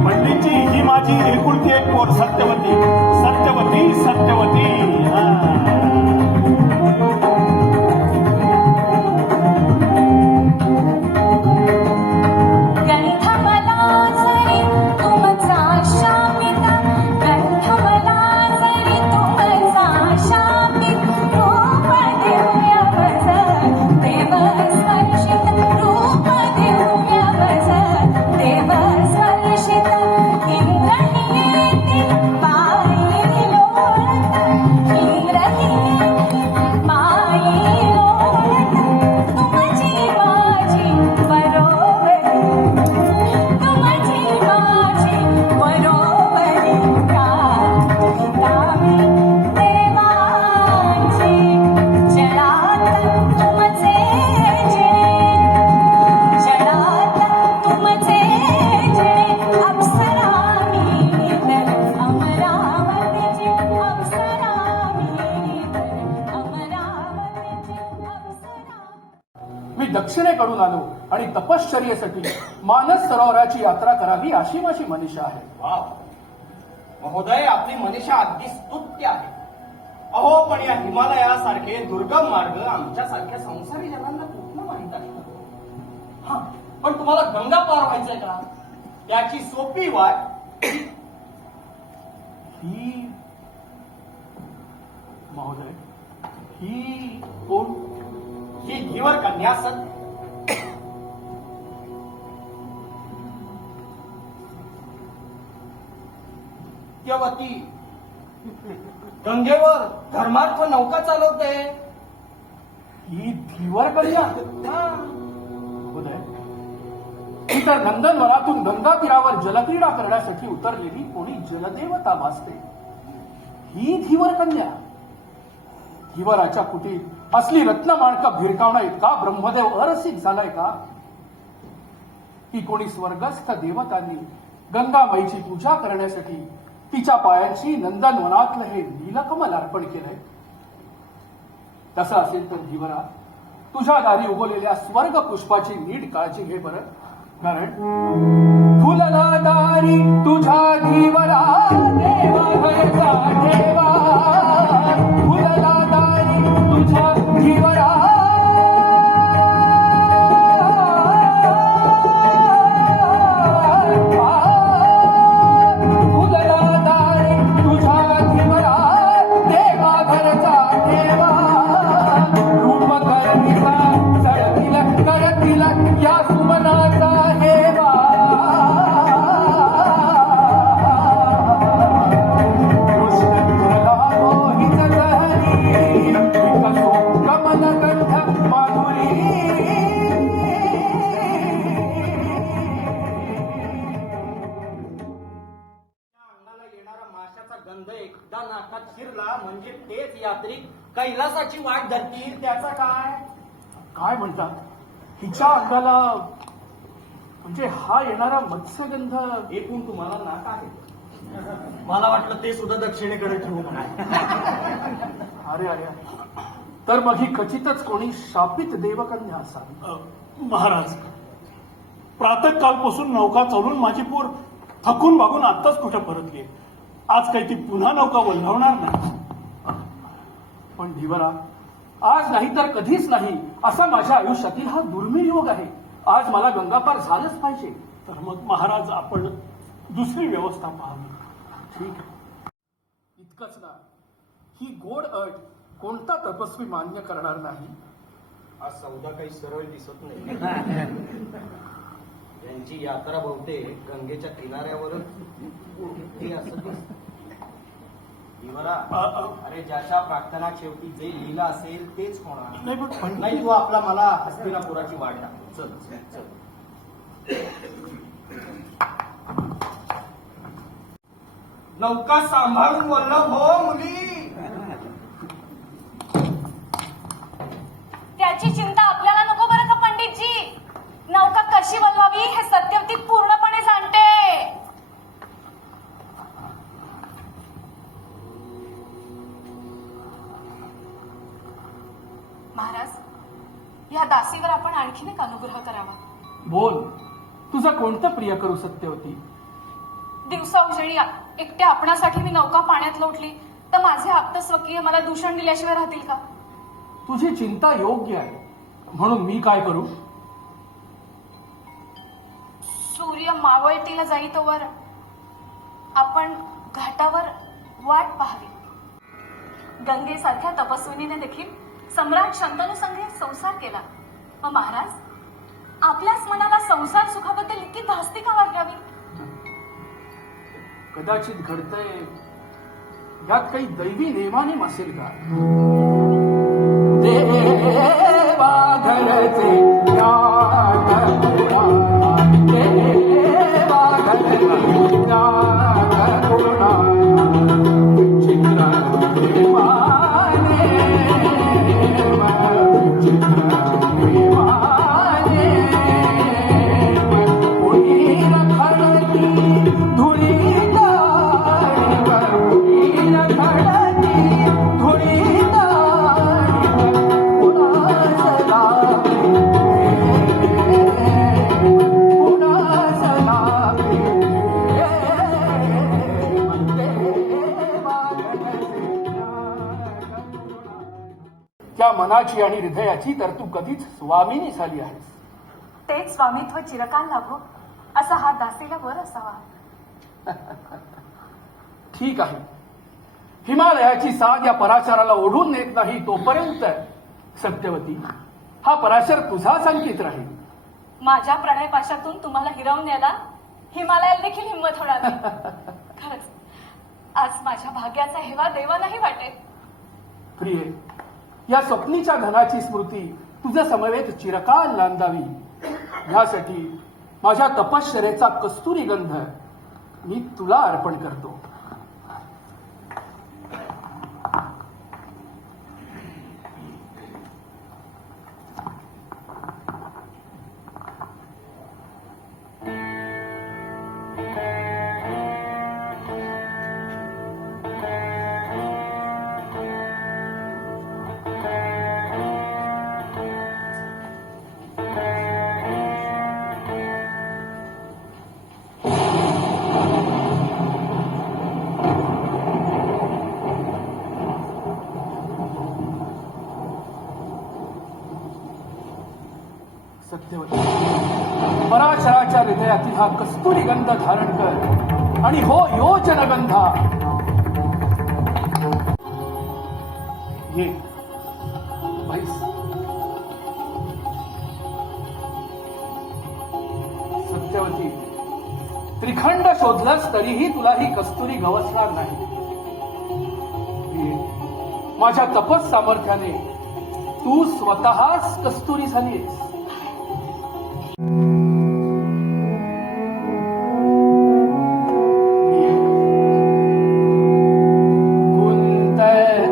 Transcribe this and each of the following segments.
पंडितजी, ही माझी एकुलती एक पोर सत्यवती. सत्यवती सत्यवती. दक्षिणेकडून आलो आणि तपश्चर्येसाठी मानस सरोवराची यात्रा करावी अशी माझी मनीषा आहे. वाव महोदय, आपली मनीषा अगदी स्तुत्य आहे. अहो, पण या हिमालयासारखे दुर्गम मार्ग आमच्यासारख्या संसारी जनांना कुठलं माहित असतं. हा, पण तुम्हाला गंगा पार व्हायचंय का? त्याची सोपी वाट ही महोदय, ही कोण? ही धीवर कन्या सत्य. सत्यवती गंगेवर धर्मार्थ नौका चालवते. ही धीवर कन्या? महोदय, ही तर नंदनवनातून गंगा तीरावर जलक्रीडा करण्यासाठी उतरलेली कोणी जलदेवता भासते. ही धीवर कन्या? धीवराच्या कुटीत असली रत्नमाणकं भिरकावणं इतका ब्रह्मदेव अरसिक झालाय का? ही कोणी स्वर्गस्थ देवतांनी गंगामाईची पूजा करण्यासाठी तिच्या पायांची नंदनवनातलं हे नीलकमल अर्पण केलंय. तसं असेल तर धीवरा, तुझ्या दारी उगवलेल्या स्वर्ग पुष्पाची नीट काळजी घे बरं. कारण फुलला दारी तुझ्या धीवरा देवा घरचा ठेवा. फुलला दारी तुझ्या धीवरा गंध एकदा नाकात शिरला म्हणजे तेच यात्रिक कैलासाची वाट धरतील. त्याचा काय काय म्हणतात? हिच्या अंगाला म्हणजे हा येणारा मत्स्यगंध एकूण तुम्हाला नाक आहे. मला वाटलं ते सुद्धा दक्षिणेकडे ठेवून आहे. अरे अरे, तर मग ही खचितच कोणी शापित देवकन्या असावी. महाराज, प्रातःकालपासून नौका चालून माझी पोर थकून भागून आत्ताच कुठे परतली. आज काही ती पुन्हा नौका वल्हवणार नाही. पण धीवरा, आज नाही तर कधीच नाही असा माझ्या आयुष्यातील हा दुर्मिळ योग आहे. आज मला गंगापार झालंच पाहिजे. तर मग महाराज आपण दुसरी व्यवस्था पाहावी. ठीक आहे. इतकंच ना, ही गोड अट कोणता तपस्वी मान्य करणार नाही. हा सौदा काही सरळ दिसत नाही. यांची यात्रा बहुतेक गंगेच्या किनाऱ्यावरच उरते असं दिसतं. धीवरा, अरे ज्याच्या प्रार्थना शेवटी जे लिहिलं असेल तेच होणार. नाही पण नाही, तू आपला मला हस्तिनापुराची वाट दाखव. चल चल. नौका सांभाळून वल्लभ हो मुली. त्याची चिंता आपल्याला नको बरं का पंडितजी. नौका कशी वलवावी हे सत्यवती पूर्णपणे जाणते. महाराज, या दासीवर आपण आणखीन एक अनुग्रह करावा. बोल, तुझं कोणतं प्रिय करू सत्यवती? दिवसा उजळी एकट्या आपणासाठी मी नौका पाण्यात लोटली तर माझे आप्त स्वकीय मला दूषण दिल्याशिवाय राहतील का? तुझी चिंता योग्य आहे, म्हणून मी काय करू? सूर्य मावळतीला जाई तोवर आपण घाटावर वाट पाहावी. गंगेसारख्या तपस्विनीने देखील सम्राट शंतनू संगे संसार केला. मग महाराज, आपल्याच मनाला संसार सुखाबद्दल इतकी धास्ती का वाटावी? कदाचित घडतंय यात काही दैवी नेमानेम असेल का? देवा घरचे ज्ञान करुणा, देवा घरचे ज्ञान करुणा, चित्र प्रेमाने, चित्र प्रेमाने, उडीर खडकी धुळी त्या मनाची आणि हृदयाची तर तू कधीच स्वामिनी झाली आहेस. तेच स्वामित्व चिरकाल लाभो असा हा दासीला वर असावा. ठीक आहे. हिमालयाची साथ या पराशराला ओढून नेत नाही तोपर्यंत सत्यवती, हा पराशर तुझाच अंकित राहील. माझ्या प्रणय पाशातून तुम्हाला हिरावून न्यायला हिमालयाला देखील हिंमत होणार नाही. खरंच आज माझ्या भाग्याचा हेवा देवालाही वाटेल. प्रिये, या स्वप्नीच्या धनाची स्मृती तुझ्या समवेत चिरकाल नांदावी यासाठी माझ्या तपश्चर्येचा कस्तुरी गंध मी तुला अर्पण करतो. सत्यवती, पराशराच्या हृदयातील हा कस्तुरी गंध धारण कर आणि हो योजनगंधा. ये बैस. सत्यवती, त्रिखंड शोधलंस तरीही तुला ही कस्तुरी गवसणार नाही. ये, माझ्या तपस सामर्थ्याने तू स्वतःच कस्तुरी झालीस. हृदय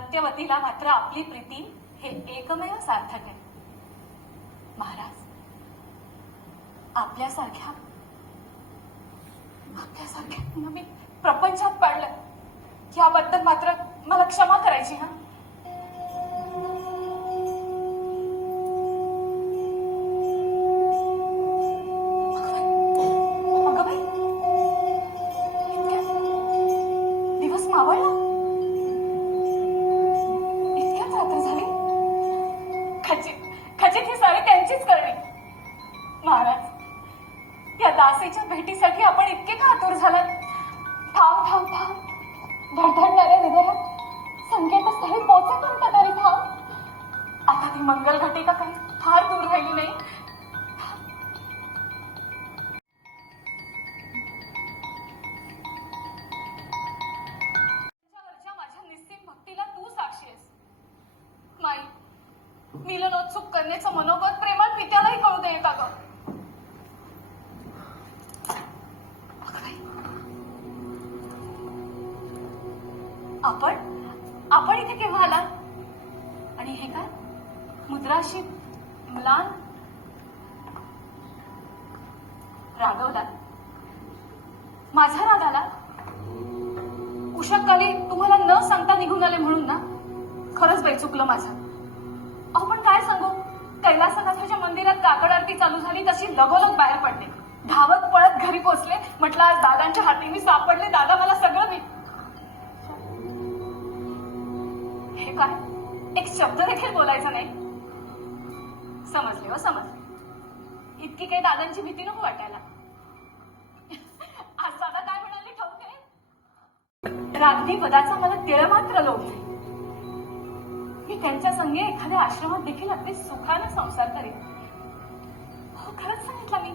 सत्यवतीला मात्र आपली प्रीती हे एकमेव सार्थक आहे. महाराज, आपल्यासारख्या मी प्रपंचात पडलं याबद्दल मात्र मला क्षमा करायची. हा, अगं बाई, दिवस मावळला, इतक्यात रात्र झाली. खचित ही सारी त्यांचीच करणी. महाराज, या दासीच्या भेटीसाठी आपण इतके का आतुर झालात? थांब थांब थांब, धडधडणाऱ्या हृदयात संकेतस्थळी पोहोचेपर्यंत तरी थांब. आता ती मंगल घटिका काही फार दूर राहिली नाही. माझ्या निस्सीम भक्तीला तू साक्षी आहेस. माई, मिलनोत्सुक करण्याचं मनोगत प्रेमात पित्यालाही कळू दे का ग? आपण इथे केव्हा आला? आणि हे काय मुद्राशी म्लान? रागवला? माझा राग आला? उषाकाली तुम्हाला न सांगता निघून आले म्हणून ना? खरंच बाई, चुकलं माझं. अहो पण काय सांगू, कैलासनाथाच्या मंदिरात काकड आरती चालू झाली तशी लगोलग बाहेर पडले. धावत पळत घरी पोहोचले. म्हटलं आज दादांच्या हाती मी सापडले, दादा मला सगळं मी. हे काय, एक शब्द देखील बोलायचा नाही? समजले हो, समजले. इतकी काही दादांची भीती नको वाटायला. आज दादा काय म्हणाले ठाऊक आहे? रात्री पदाचा मला तिळ मात्र लोभ नाही. मी त्यांच्या संगे एखाद्या आश्रमात देखील अगदी सुखाने संसार करेन. हो, खरंच सांगितलं मी.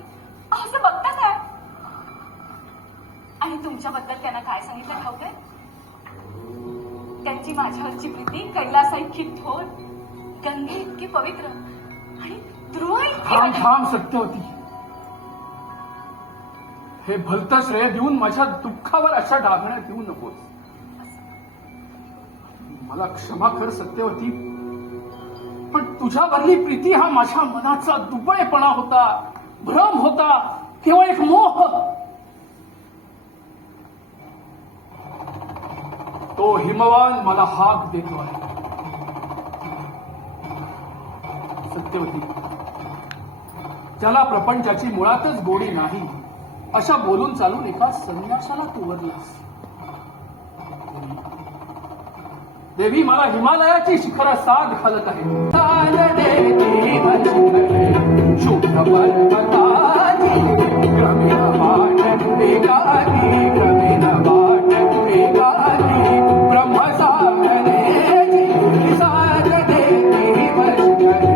असं बघता काय? आणि तुमच्याबद्दल त्यांना काय सांगितलं ठाऊक आहे? त्यांची माझ्यावरची प्रीती कैलासा इतकी थोर, गंगे इतकी पवित्र आणि ध्रुव इतकी. थांब सत्यवती, हे भलतं श्रेय देऊन माझ्या दुःखावर अशा डागण्या देऊ नकोस. मला क्षमा कर सत्यवती, पण तुझ्यावरली प्रीती हा माझ्या मनाचा दुबळेपणा होता, भ्रम होता, केवळ एक मोह. तो हिमवान मला हाक देतो आहे. सत्यवती, ज्याला प्रपंचाची मुळातच गोडी नाही अशा बोलून चालून एका संन्याशाला तू वरलास. देवी, मला हिमालयाची शिखर साथ घालत आहे. शुद्ध पर्वताची क्रमेण वाट वेगाची, क्रमेण वाट वेगाची, ब्रह्मसागरेची साथ देती वशकरे.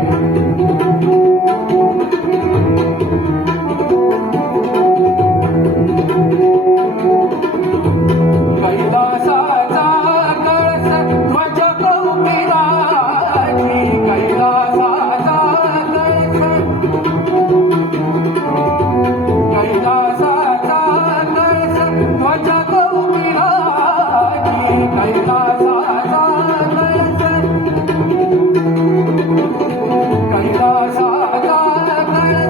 कैलासाचा कळस ध्वज कौपिराची, कैलासाचा कळस, कैलासाचा कळस ध्वज कौपिराची, कैलासाचा कळस, कैलासाचा कळस.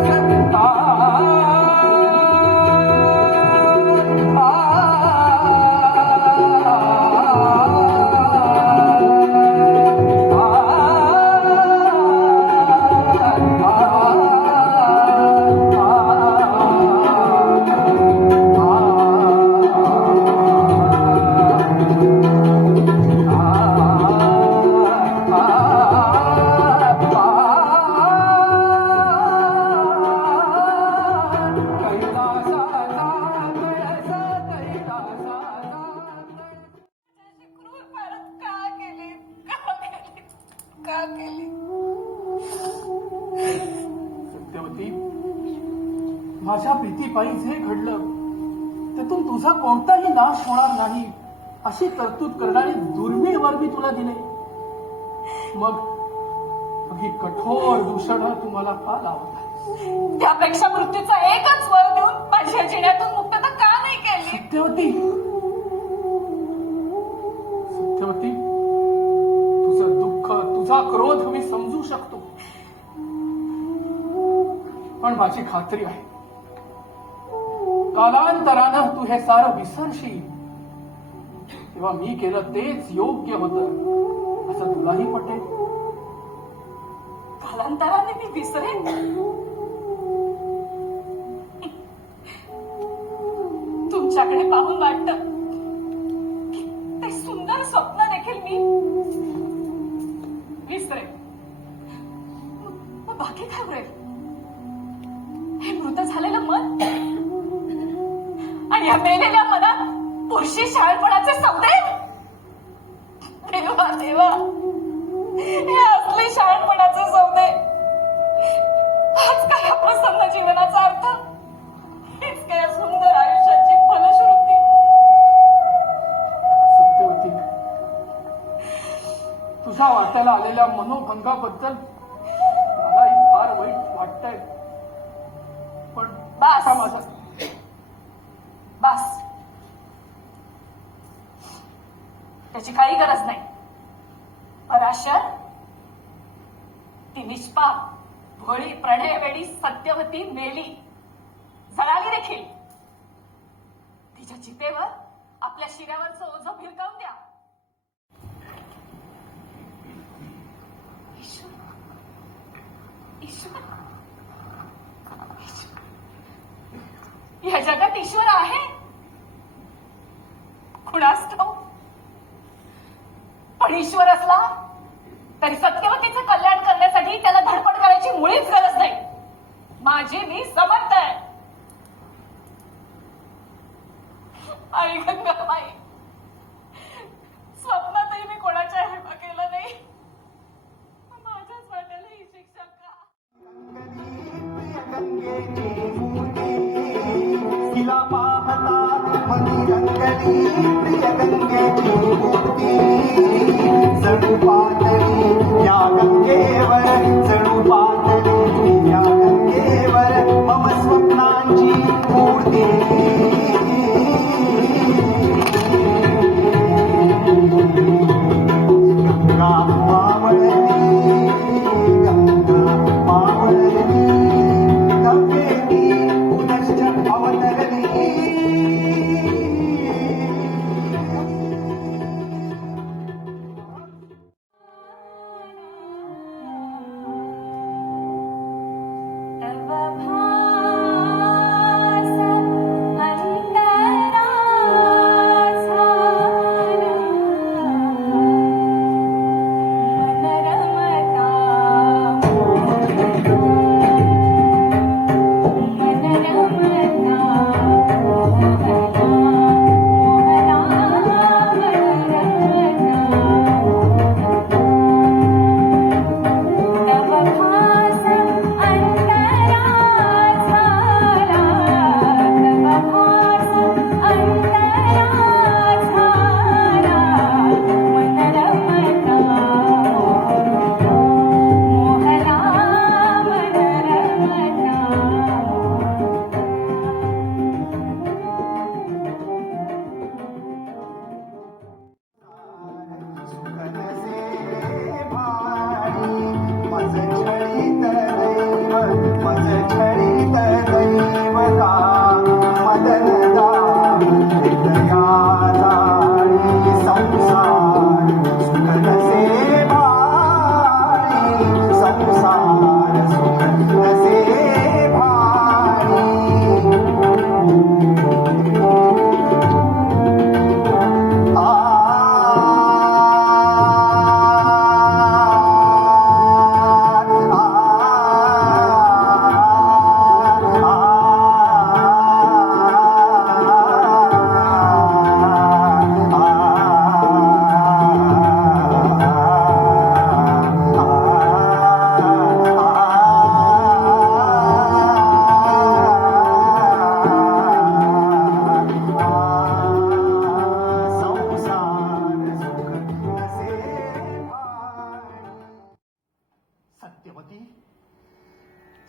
सत्यवती, माझ्या प्रीतीपायी जे घडलं त्यातून तुझा कोणताही नाश होणार नाही अशी तरतूद करणारी दुर्मिळ वर मी तुला दिले. मग ही कठोर दूषण तुम्हाला का लावत? त्यापेक्षा मृत्यूचा एकच वर देऊन माझ्या जिण्यातून मुक्तता का नाही केली? सत्यवती, सत्यवती, तुझा क्रोध मी समजू शकतो, पण माझी खात्री आहे कालांतरानं तू हे सारं विसरशील तेव्हा मी केलं तेच योग्य होतं असं तुलाही पटेल. कालांतराने मी विसरेन? तुमच्याकडे पाहून वाटतं की ते सुंदर स्वप्न देखील मी विसरेन. मग बाकी काय उरेल? हे मृत झालेलं मन आणि या मेलेल्या मनात पुरुषी शाळपणाचे सौदे. देवा देवा, हे असले शाळपणाचे सौदे. आज काय या प्रसन्न जीवनाचा अर्थ? हेच काय सुंदर आयुष्याची फलश्रुती? सत्यवती, तुझ्या वाट्याला आलेल्या मनोभंगाबद्दल मलाही फार वाईट वाटतंय, पण बस. आता माझा बस, त्याची काही गरज नाही. पराशर, ती निष्पाप भोळी प्रणयवेडी सत्यवती मेली, जळाली देखील. तिच्या चितेवर आपल्या शिऱ्यावरचं ओझं भिरकावून द्या. ईश्वर, ईश्वर, या जगात ईश्वर आहे? कुणास ठाऊक. पण ईश्वर असला तरी सत्यवतीचं कल्याण करण्यासाठी त्याला धडपड करायची मुळीच गरज नाही. माझी मी समर्थ आहे. आई गंगाबाई, स्वप्नातही मी कोणाच्या हेवा केलं नाही. माझ्याच वाट्याला ही शिक्षा का? तिला पाहता मनी रंगली प्रिय गंगेची मूर्ती. जणू पातळी या गंगेवर, जणू पातळी या गंगेवर मम स्वप्नांची मूर्ती. गंगा मावळली, गंगा मावळली, नव्हेली पुनश्च अवतरली.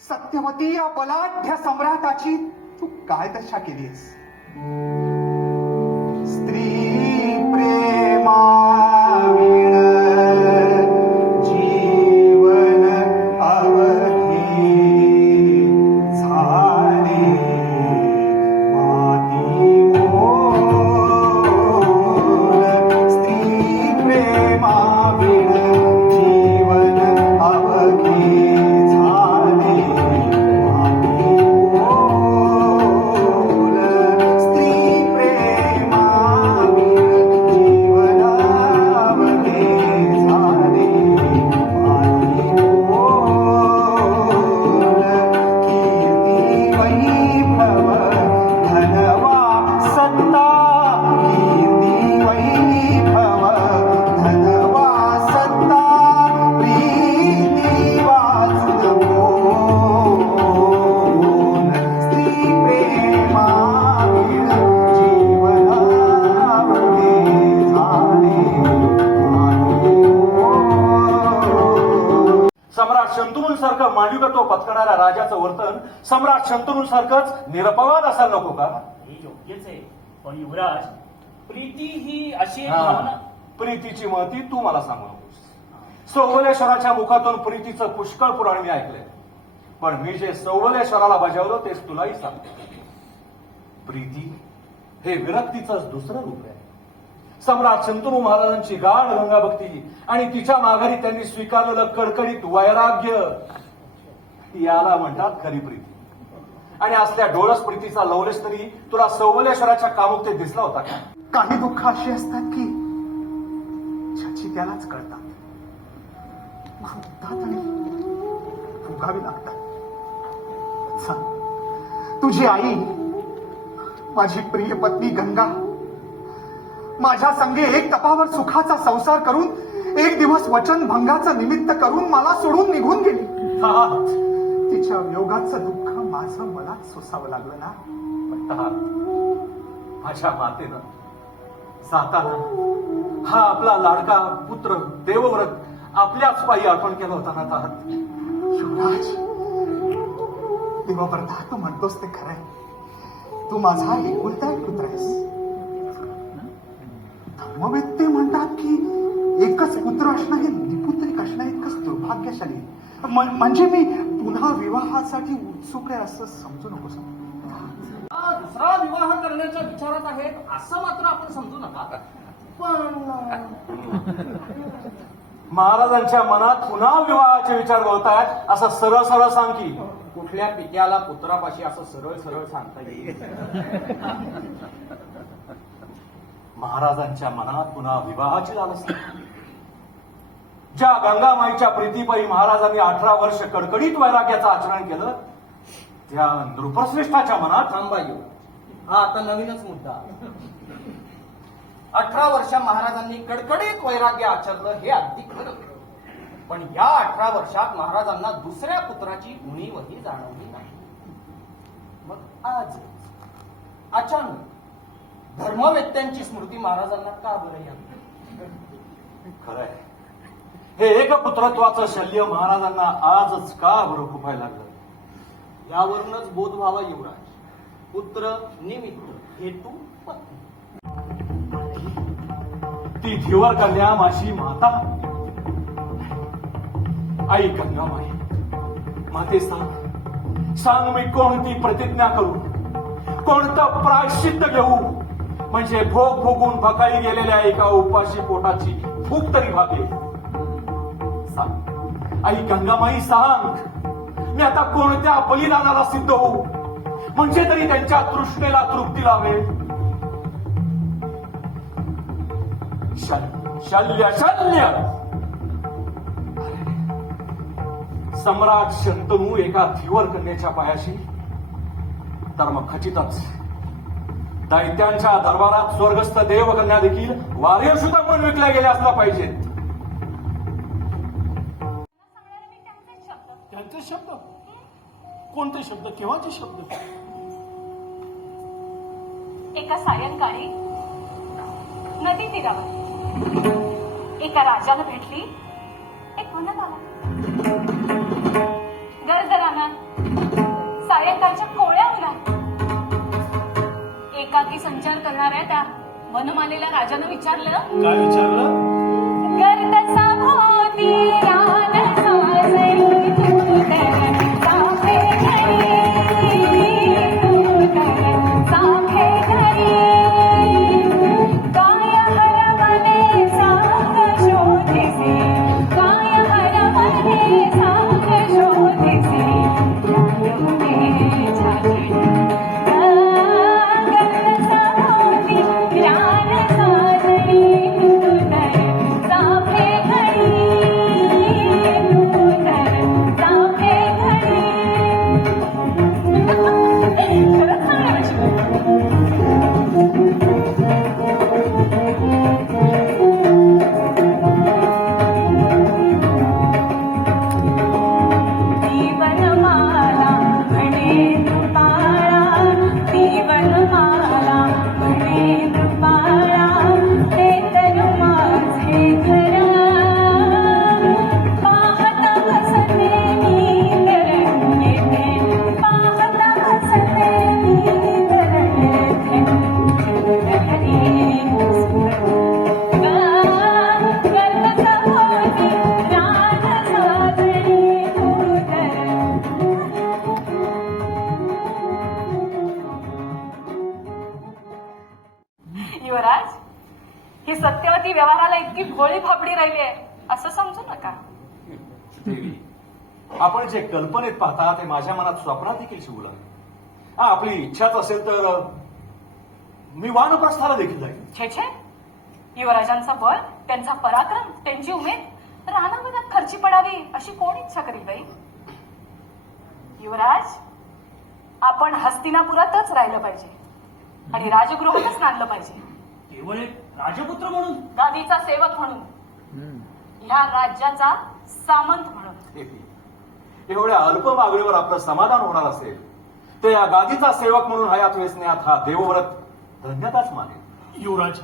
सत्यवती, या बलाढ्य सम्राटाची तू काय दशा केलीस? स्त्री प्रेमाविण जी सारखं मांडविकत्व पत्करणाऱ्या राजाचं वर्तन सम्राट शंतनू सारखंच निरपवाद असायला नको का? हे योग्यच आहे, पण युवराज, प्रीती ही अशी एक हा, भावना. प्रीतीची महती तू मला सांगू नकोस. सौवलेश्वराच्या मुखातून प्रीतीचं पुष्कळ पुराण मी ऐकलंय, पण मी जे सौवलेश्वराला बजावलं तेच तुलाही सांगतो. प्रीती हे विरक्तीचंच दुसरं रूप आहे. सम्राट शंतनू महाराजांची गाढ गंगाभक्ती आणि तिच्या माघारी त्यांनी स्वीकारलेलं कडकडीत वैराग्य, याला म्हणतात खरी प्रीती. आणि असल्या डोळस प्रीतीचा लवलेस तरी तुला सौवलेश्वराच्या कामुकतेत दिसला होता का? काही दुःख अशी असतात की ज्याची त्यालाच कळतात, खुपतात आणि फुगावी लागतात. सांग, तुझी आई, माझी प्रिय पत्नी गंगा, माझ्या संगे एक तपावर सुखाचा संसार करून एक दिवस वचनभंगाचं निमित्त करून मला सोडून निघून गेली. तिच्या वियोगाचं दुःख माझं मनात सोसावं लागलं ना. माझ्या मातेनं जाताना हा आपला लाडका पुत्र देवव्रत आपल्याच पायी अर्पण केला होता ना. युवराज, देवव्रता, तू म्हणतोस ते खरंय. तू माझा एकुलता एक पुत्र आहेस. धर्मवेत्ते म्हणतात की एकच पुत्र असणं हे निपुत्रिक असणं इतकंच दुर्भाग्यशाली. म्हणजे मी पुन्हा विवाहासाठी उत्सुक आहे असं समजू नकोस. दुसरा विवाह करण्याच्या विचारात आहेत असं मात्र आपण समजू नका. पण महाराजांच्या मनात पुन्हा विवाहाचे विचार बोलतायत असं सरळ सरळ सांग की. कुठल्या पित्याला पुत्रापाशी असं सरळ सरळ सांगता येईल? महाराजांच्या मनात पुन्हा विवाहाची लालसा. ज्या गंगामाईच्या प्रीतीपायी महाराजांनी 18 वर्ष कडकडीत वैराग्याचं आचरण केलं, त्या नृपश्रेष्ठाच्या मनात थांबा येऊ, हा आता नवीनच मुद्दा. 18 वर्ष महाराजांनी कडकडीत वैराग्य आचरलं हे अगदी खरं, पण या 18 वर्षात महाराजांना दुसऱ्या पुत्राची उणीवही जाणवली नाही. मग आज अचानक धर्मवेत्यांची स्मृती महाराजांना का बरं यावी? खरंय, हे एकपुत्रत्वाचं शल्य महाराजांना आजच का बरं खुपायला लागलं? यावरूनच बोध व्हावा युवराज. पुत्र निमित्त, हेतू पत्नी. ती धीवर कन्या माझी माता, आई गंगामाई. माते सांग, सांग मी कोणती प्रतिज्ञा करू, कोणतं प्रायश्चित्त घेऊ, म्हणजे भोग भोगून भकाई गेलेल्या एका उपाशी पोटाची भूक तरी भागेल. सांग आई गंगामाई, सांग, मी आता कोणत्या बलिदानाला सिद्ध होऊ, म्हणजे तरी त्यांच्या तृष्णेला तृप्ती लावेल. शल्य शल्य. सम्राट शंतनू एका धीवर कन्येच्या पायाशी, तर मग खचितच दैत्यांच्या दरबारात स्वर्गस्थ देवकन्या देखील वार्य सुद्धा म्हणून विकल्या गेल्या असल्या पाहिजेत. त्यांचे शब्द? कोणते शब्द? केव्हाचे शब्द? एका सायंकाळी नदी तीरावर एका राजाला भेटली एक वनमाला. गर्द रानात, सायंकाळच्या कोवळ्या उन्हात एकाकी संचार करणाऱ्या त्या वनमालेला राजानं विचारलं, काय विचारलं? गर्द सभोवती रान साजरी तू तर साखे घरी, तू तर साखे घरी. काय हरवले सांग शोधिसे, काय हरवले सांग शोधिसे. प्राणमुळे झाले गर्द सभोवती रान साजरी तू तर साखे घरी. असं समजू नका. देवी, आपण जे कल्पनेत पाहता ते माझ्या मनात स्वप्नात देखील शिवू लागले. आपली इच्छाच असेल तर मी वानप्रस्थाला देखील जाईल. छे छे, युवराजांचा बळ, त्यांचा पराक्रम, त्यांची उमेद रानावनात खर्ची पडावी अशी कोण इच्छा करील बाई? युवराज, आपण हस्तिनापुरातच राहिलं पाहिजे आणि राजगृहातच नांदलं पाहिजे. केवळ एक राजपुत्र म्हणून, गादीचा सेवक म्हणून, ह्या राज्याचा सामंत म्हणून. देवी, एवढ्या अल्प मागणीवर आपलं समाधान होणार असेल ते या गादीचा सेवक म्हणून हयात वेचण्यात हा देवव्रत धन्यताच मानेल. युवराज,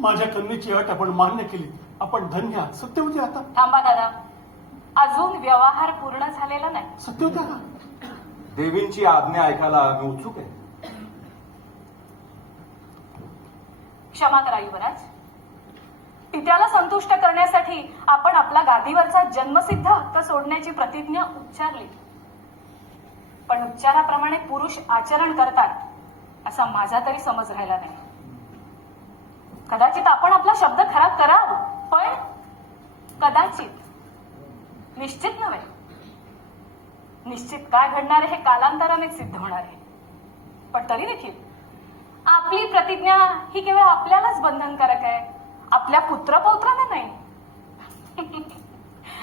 माझ्या कन्येची अट आपण मान्य केली. आपण धन्य आहात. सत्यवती आता थांबा दादा, अजून व्यवहार पूर्ण झालेला नाही. सत्यवती आता देवींची आज्ञा ऐकायला मी उत्सुक आहे. क्षमा करा युवराज. पित्याला संतुष्ट करण्यासाठी आपण आपला गादीवरचा जन्मसिद्ध हक्क सोडण्याची प्रतिज्ञा उच्चारली, पण उच्चाराप्रमाणे पुरुष आचरण करतात असा माझा तरी समज राहिला नाही. कदाचित आपण आपला शब्द खराब कराल, पण कदाचित, निश्चित नव्हे. निश्चित काय घडणार आहे हे कालांतराने सिद्ध होणार आहे. पण तरी देखील आपली प्रतिज्ञा ही केवळ आपल्यालाच बंधनकारक आहे, आपल्या पुत्रपौत्रांना नाही.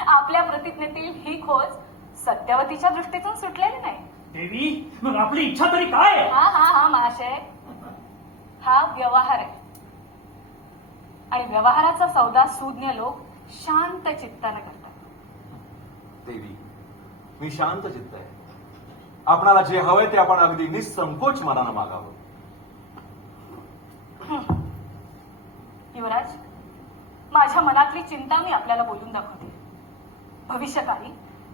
आपल्या प्रतिज्ञेतील ही खोज सत्यवतीच्या दृष्टीतून सुटलेली नाही. देवी, मग आपली इच्छा तरी काय आहे? हा महाशय, हा व्यवहार आहे आणि व्यवहाराचा सौदा सुज्ञ लोक शांत चित्ताने करतात. देवी, मी शांत चित्त आहे. आपणाला जे हवंय ते आपण अगदी निसंकोच मनानं मागावं. युवराज, माझ्या मनातली चिंता मी आपल्याला बोलून दाखवते. भविष्यकाळी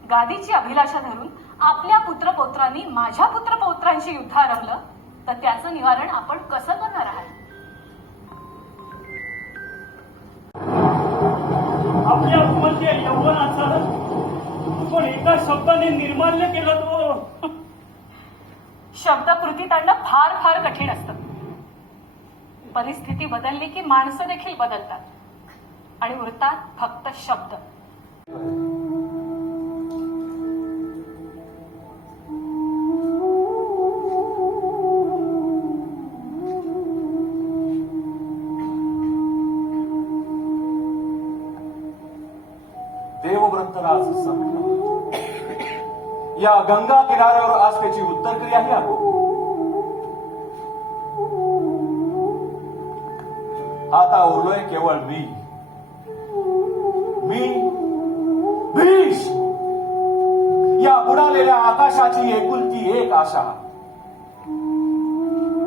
गादीची अभिलाषा धरून आपल्या पुत्रपौत्रांनी माझ्या पुत्रपौत्रांशी युद्ध आरंभलं तर त्याचं निवारण आपण कसं करणार आहात? आपल्या भूमध्य यौवनाचं पण एका शब्दाने निर्माल्य केलं तो. शब्द कृतीत आणणं फार फार कठीण असतं. परिस्थिती बदलली की माणसं देखील बदलतात आणि उरतात फक्त शब्द. देवव्रतराज संपला. या गंगा किनाऱ्यावर आज त्याची उत्तर क्रियाही आहे. आता उरलोय केवळ मी भीष्म, या बुडालेल्या आकाशाची एकुलती एक आशा.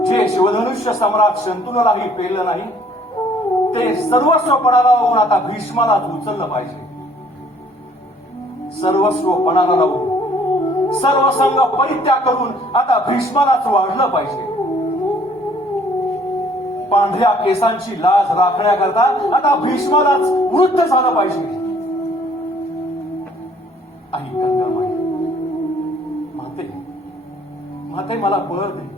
जे शिवधनुष्य सम्राट शंतनूलाही पेललं नाही ते सर्वस्व पणाला लावून आता भीष्मालाच उचललं पाहिजे. सर्वस्व पणाला लावून सर्व संघ परित्याग करून आता भीष्मालाच वाढलं पाहिजे. पांढऱ्या केसांची लाज राखण्याकरता आता भीष्मालाच वृद्ध झालं पाहिजे. आई गंगामाई, माते मला बळ दे.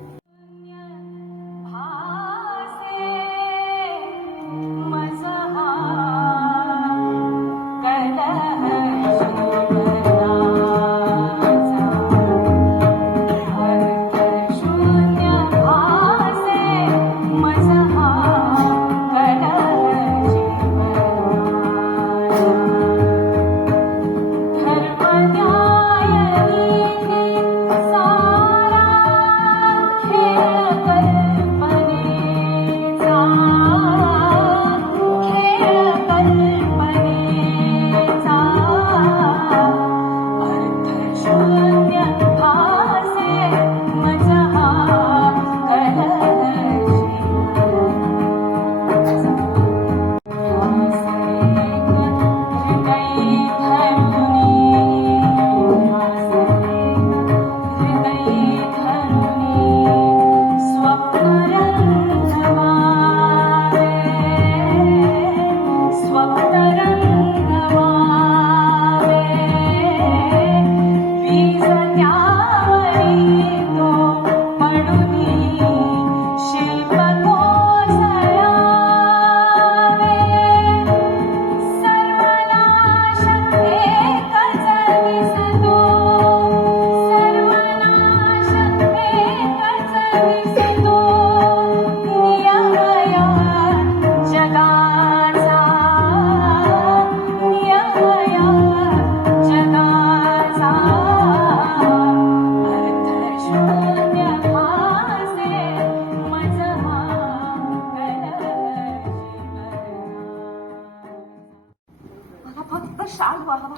व्हावा.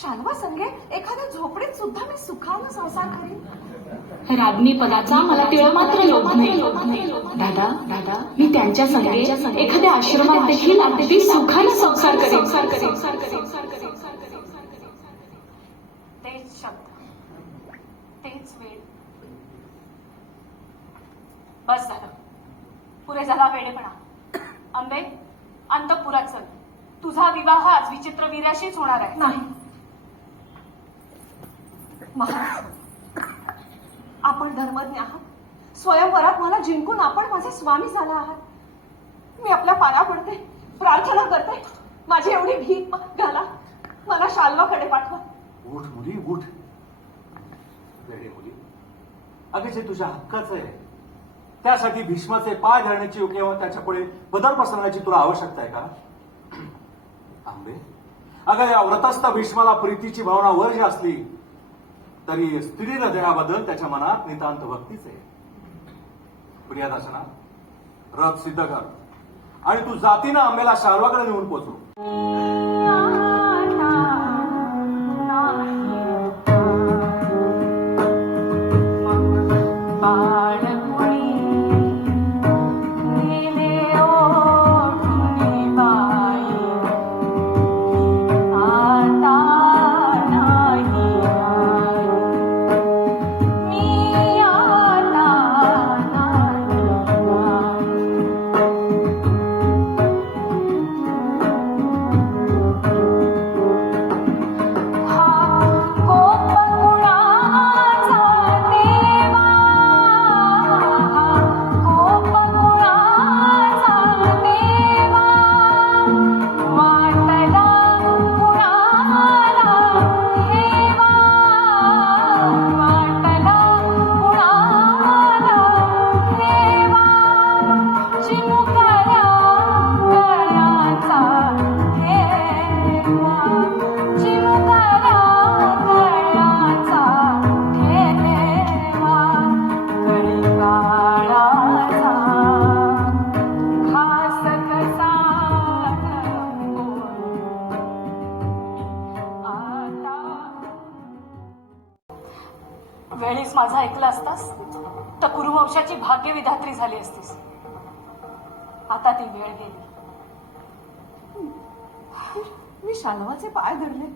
शाल्वा संगे एखाद्या झोपडीत सुद्धा मी सुखानं संसार करीन. राज्ञी पदाचा मला तिळ मात्र लोभ नाही. दादा दादा मी त्यांच्या संगे एखाद्या आश्रमात देखील अगदी सुखाने संसार करेन. तेच शब्द, तेच वेळ. बस झालं, पुरे झाला वेडेपणा. अंबे, अंतःपुरात चल. तुझा विवाह आज विचित्र वीर्याशीच होणार आहे. नाही महाराज, आपण धर्मज्ञ आहात. स्वयंवरात मला जिंकून आपण माझे स्वामी झाला आहात. मी आपल्या पाया पडते, प्रार्थना करते. माझी एवढी भीक घाला, मला शाल्वाकडे पाठवा. उठ मुली उठ. वेडे मुली, अगं जे तुझ्या हक्काचं आहे त्यासाठी भीष्माचे पाय धरण्याची किंवा त्याच्या पुढे बदल पसरण्याची तुला आवश्यकता आहे का? आंबे, अगं या व्रतस्थ भीष्माला प्रीतीची भावना वर्ज असली तरी स्त्रीला देण्याबद्दल त्याच्या मनात नितांत भक्तीच आहे. प्रियादासना, रथ सिद्ध कर आणि तू जातीनं आंबेला शाल्वाकडे नेऊन पोचव. वेळीच माझा ऐकलं असतास तर कुरुवंशाची भाग्यविधात्री झाली असतीस. आता ती वेळ गेली. मी शाल्वाचे पाय धरले,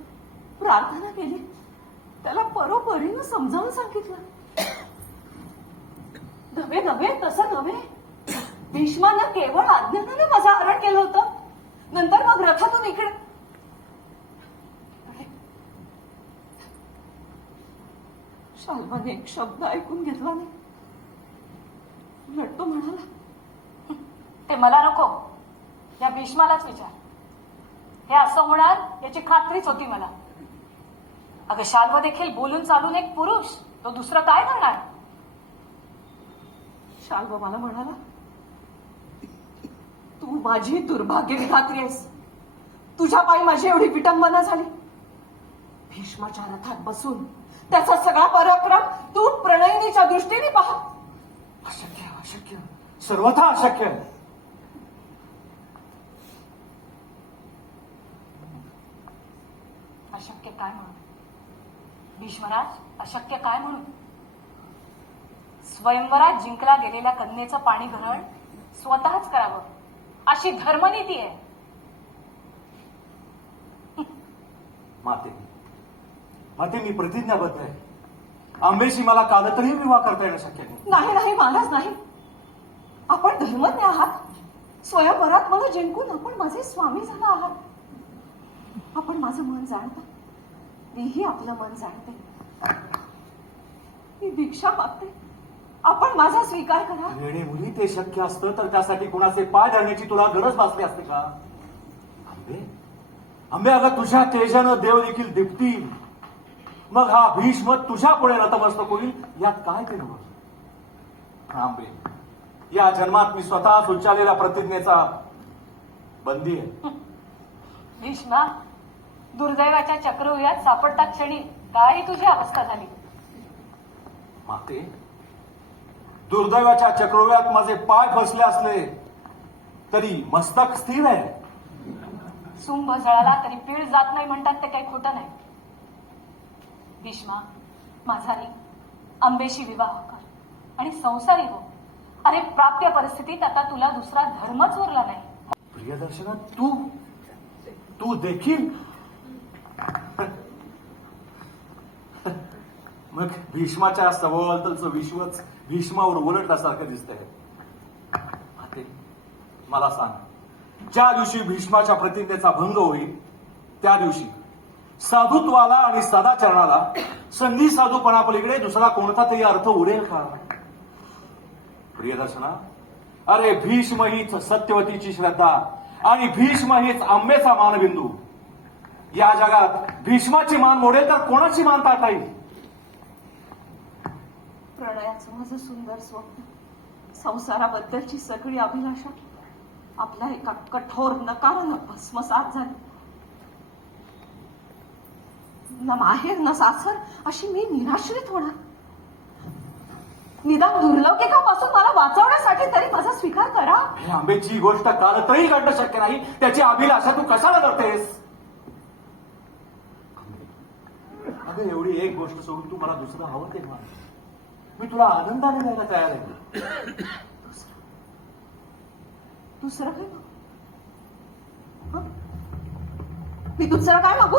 प्रार्थना केली, त्याला परोपरीनं समजावून सांगितलं. नव्हे नव्हे, तसं नव्हे. भीष्मानं केवळ अज्ञानानं माझं हरण केलं होतं. नंतर मग रथातून इकडे. शाल्वाने एक शब्द ऐकून घेतला नाही. लट्टू म्हणाला, ते मला नको, या भीष्मालाच विचार. हे असं होणार याची खात्रीच होती मला. अगं शाल्व देखील बोलून चालून एक पुरुष, तो दुसरं काय करणार? शाल्व मला म्हणाला, तू माझी दुर्भाग्य विधात्री आहेस. तुझ्या पायी माझी एवढी विटंबना झाली. भीष्माच्या रथात बसून त्याचा सगळा पराक्रम तू प्रणयिनीच्या दृष्टीने पहा. अशक्य अशक्य, सर्वथा अशक्य. अशक्य काय म्हणून? भीष्मराज, अशक्य काय म्हणून? स्वयंवरात जिंकला गेलेल्या कन्येचं पाणी ग्रहण स्वतःच करावं अशी धर्मनीती आहे. माते मी प्रतिज्ञाबद्ध आहे. आंबेशी मला कालतरी विवाह करता येणं शक्य नाही. नाही नाही महाराज, नाही. आपण धर्मज्ञ आहात. स्वयंवरात मला जिंकून आपण माझे स्वामी झाला आहात. आपण माझं मन जाणता, मीही आपलं मन जाणते. मी भिक्षा मागते, आपण माझा स्वीकार करा. वेडे मुली, ते शक्य असतं तर त्यासाठी कुणाचे पाय धरण्याची तुला गरज भासली असते का? आंबे आंबे, अगं तुझ्या तेजानं देव देखील दिपतील. मग हा भीष्म तुझ्या पुढे नतमस्तक होईल, यात काय ते नव्हतं. आंबे, या जन्मात मी स्वतःच उच्चारलेल्या प्रतिज्ञेचा बंदी आहे. भीष्मा, दुर्दैवाच्या चक्रव्यूहात सापडता क्षणी काय तुझी अवस्था झाली? माते, दुर्दैवाच्या चक्रव्यूहात माझे पाय फसले असले तरी मस्तक स्थिर आहे. सुंभ जळाला तरी पीळ जात नाही म्हणतात ते काही खोटं नाही. भीष्मा, माझा रे, अंबेशी विवाह कर आणि संसारी हो. अरे प्राप्य परिस्थितीत आता तुला दुसरा धर्मच उरला नाही. प्रियदर्शना, तू देखील मग भीष्माच्या सभोवतालचं विश्वच भीष्मावर उलटल्यासारखं दिसतंय. मला सांग, ज्या दिवशी भीष्माच्या प्रतिज्ञेचा भंग होईल त्या दिवशी साधुत्वाला आणि सदाचरणाला संधी साधूपणा पलीकडे दुसरा कोणता तरी अर्थ उरेल का? प्रियदर्शना, अरे भीष्म हीच सत्यवतीची श्रद्धा आणि भीष्म हीच अंबेचा मानबिंदू. या जगात भीष्माची मान मोडेल तर कोणाची मान ताटा येईल? प्रणयाचं माझं सुंदर स्वप्न, संसाराबद्दलची सगळी अभिलाषा आपल्या एका कठोर नकारानं भस्मसात झाली. न माहेर न सासर अशी मी निराश्रित होणार. निदान दुर्लौकिकापासून मला वाचवण्यासाठी तरी माझा स्वीकार करा. हे आंबेची गोष्ट कालतही घडणं शक्य नाही, त्याची अभिलाषा तू कशाला करतेस? अगं, एवढी एक गोष्ट सोडून तू मला दुसरं हवं ते म्हण. मी तुला आनंदाने द्यायला तयार आहे. दुसरं काय? मी दुसरं काय मागू?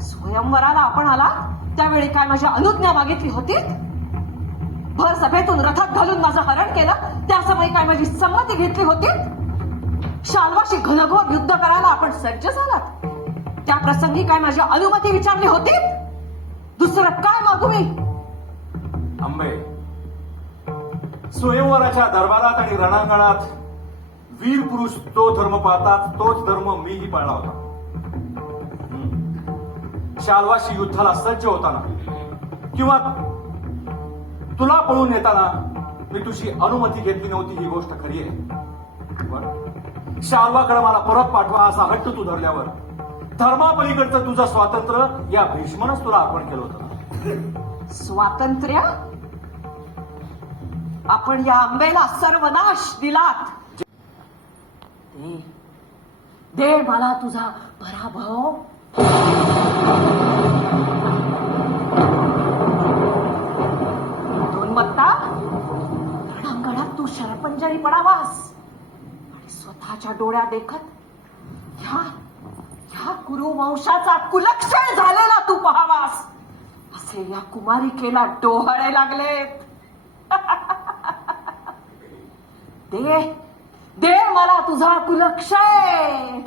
स्वयंवराला आपण आला त्यावेळी काय माझी अनुज्ञा मागितली होती? भर सभेतून रथात घालून माझं हरण केलं त्या समयी काय माझी संमती घेतली होती? शाल्वाशी घनघोर युद्ध करायला आपण सज्ज झालात त्या प्रसंगी काय माझी अनुमती विचारली होती? दुसरं काय मागू मी? अंबे, स्वयंवराच्या दरबारात आणि रणांगणात वीर पुरुष तो धर्म पाळतात, तोच धर्म मीही पाळला होता. शाल्वाशी युद्धाला सज्ज होताना किंवा तुला पळून येताना मी तुझी अनुमती घेतली नव्हती, ही गोष्ट खरी आहे. पण शाल्वाकडे मला परत पाठवा असा हट्ट तू धरल्यावर धर्मापलीकडचं तुझं स्वातंत्र्य या भीष्मनच तुला अर्पण केलं होतं. स्वातंत्र्य? आपण या आंबेला सर्वनाश दिलात. दे मला तुझा पराभव. दोन्मत्ता, रणांगणात तू शरपंजरी पडावास आणि स्वतःच्या डोळ्या देखत ह्या कुरुवंशाचा कुलक्षय झालेला तू पाहावास असे या कुमारिकेला डोहाळे लागलेत. दे मला तुझा कुलक्षय.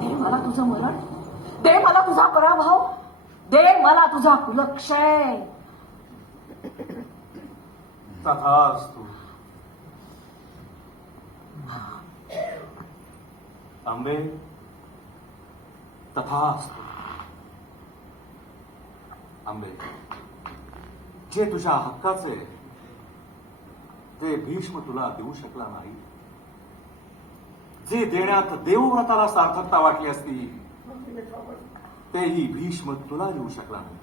दे मला तुझं मरण. दे मला तुझा पराभव. दे मला तुझा कुलक्षय. तथास्तु. अंबे, तथास्तु. अंबे, जे तुझ्या हक्काचे ते भीष्म तुला देऊ शकला नाही, जे देण्यात देवव्रताला सार्थकता वाटली असती तेही भीष्म तुला देऊ शकला नाही.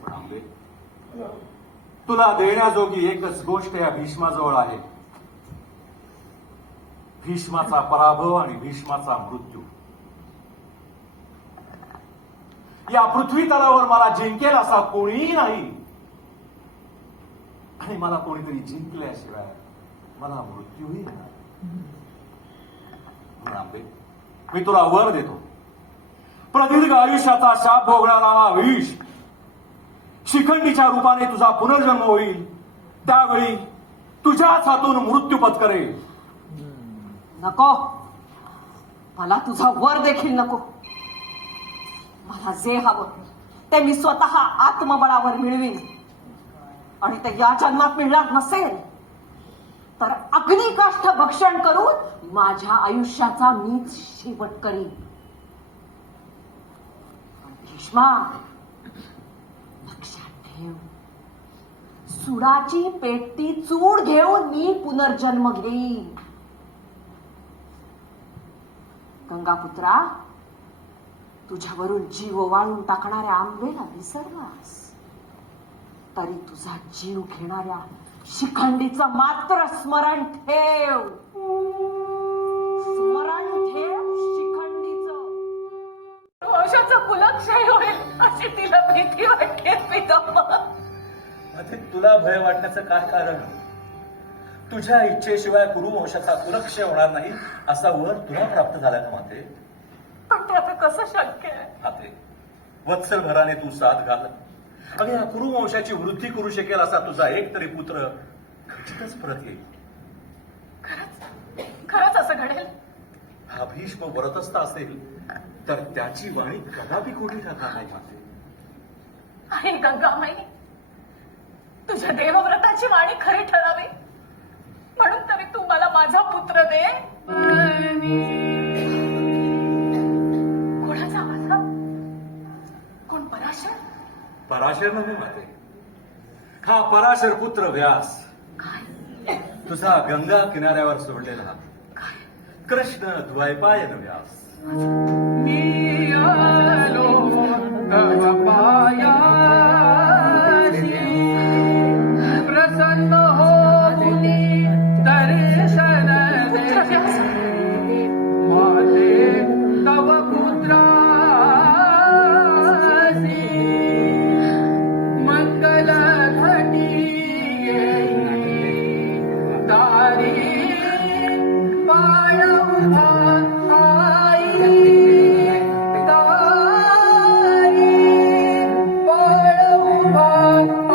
पण अंबे, तुला देण्याजोगी एकच गोष्ट या भीष्माजवळ आहे, भीष्माचा पराभव आणि भीष्माचा मृत्यू. या पृथ्वी तलावर मला जिंकेल असा कोणीही नाही आणि मला कोणीतरी जिंकल्याशिवाय मला मृत्यूही नाही. आंबे, मी तुला वर देतो. प्रदीर्घ आयुष्याचा शाप भोगणारा हा विष शिखंडीच्या रूपाने तुझा पुनर्जन्म होईल, त्यावेळी तुझ्याच हातून मृत्यू पत्करेल. नको, मला तुझा वर देखील नको. मला जे हवं ते मी स्वतः आत्मबळावर मिळवीन आणि ते या जन्मात मिळणार नसेल तर अग्निकाष्ठ भक्षण करून माझ्या आयुष्याचा मीच शेवट करीन. भीष्मा, लक्षात ठेव, सुडाची पेटी चूड घेऊन मी पुनर्जन्म घेईन. गंगापुत्रा, तुझ्यावरून जीव ओवाळून टाकणाऱ्या आंबेला विसरलास. तरी तुझा जीव घेणाऱ्या शिखंडीचं मात्र स्मरण ठेव. स्मरण ठेव शिखंडीचं. वंशाचा कुलक्षय होईल अशी तिला भीती वाटते पितामह. माते तुला भय वाटण्याचं काय कारण? तुझ्या इच्छेशिवाय कुरुवंशाचा कुलक्षय होणार नाही असा वर तुला प्राप्त झाला ना माते. पण ते आता कसं शक्य आहे? माते वत्सलभराने तू साथ घाल. अगं या कुरुवंशाची वृद्धी करू शकेल असा तुझा एक तरी पुत्र खचितच परत येईल. खरंच असं घडेल? हा भीष्म वरदस्थ असेल तर त्याची वाणी कदापि खोटी राहणार नाही माते. आणि गंगामाई तुझ्या देवव्रताची वाणी खरी ठरावी म्हणून तरी तू मला माझा पुत्र दे. कोणाचा माझा? कोण? पराशर? पराशर नव्हे माते, हा पराशर पुत्र व्यास. काय? तुझा गंगा किनाऱ्यावर सोडलेला कृष्ण द्वैपायन व्यास. मी आलो तव पायासी, प्रसन्न होऊनी दर्शन दे. माझे तव पुत्रासी मंगल घटी दारी पाय उभा आई. दारी पाय उभा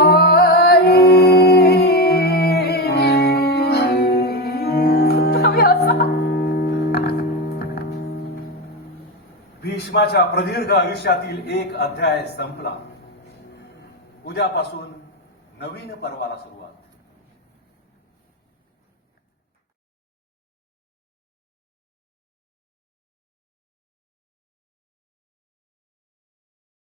आई. भीष्माच्या प्रदीर्घ आयुष्यातील एक अध्याय संपला. उद्यापासून नवीन पर्वाला सुरुवात.